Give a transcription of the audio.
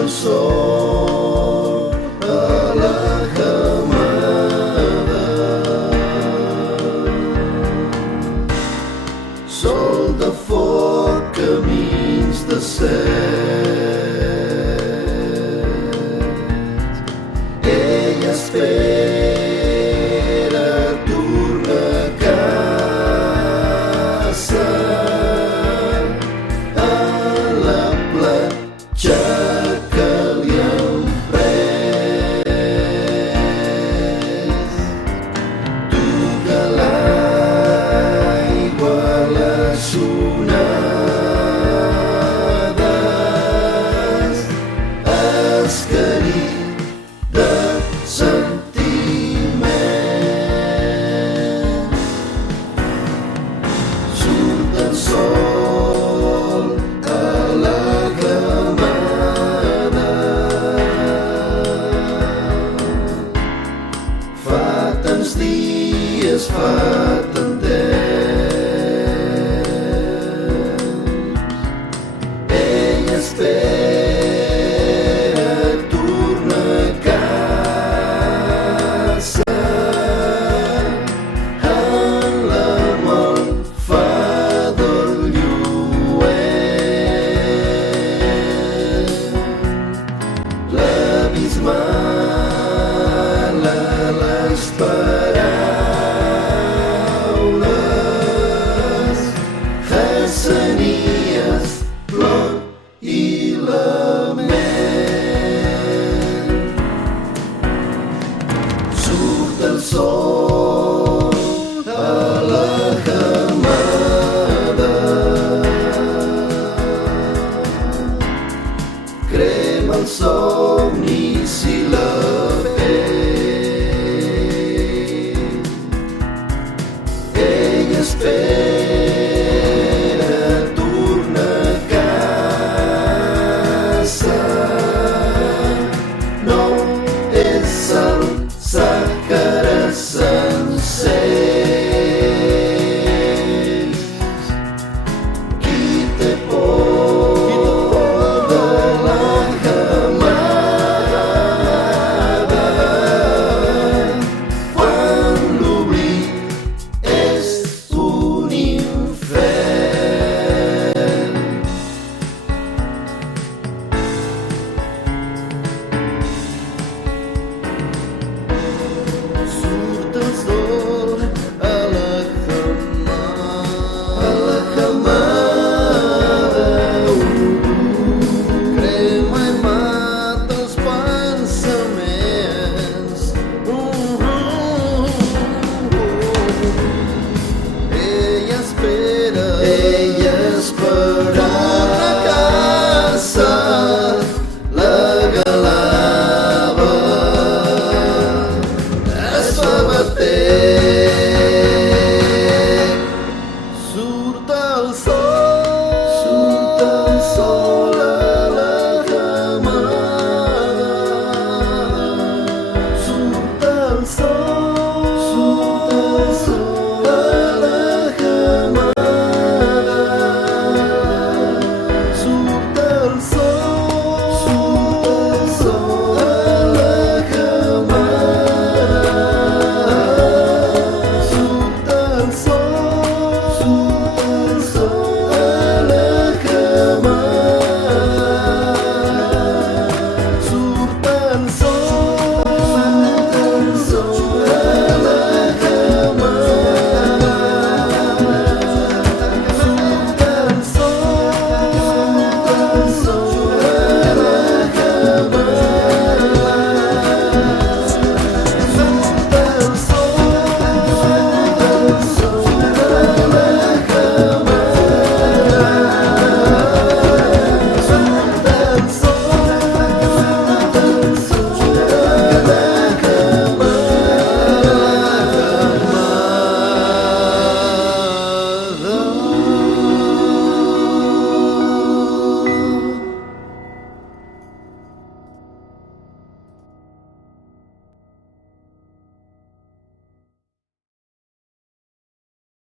el sol a la camada, sol de foc, camins de set. Ella espera, torna a casa, a la platja que li han pres. Toca l'aigua, les onades, escarit de sentiment. Surt el sol a la camada, fa tants dies, fa tant temps. Ella espera, torna a casa, en l'amor fa del lluent. L'abismal a les paraules, Hassanies, plor i lament. Surt el sol a la camada, crema els somnis i la pell.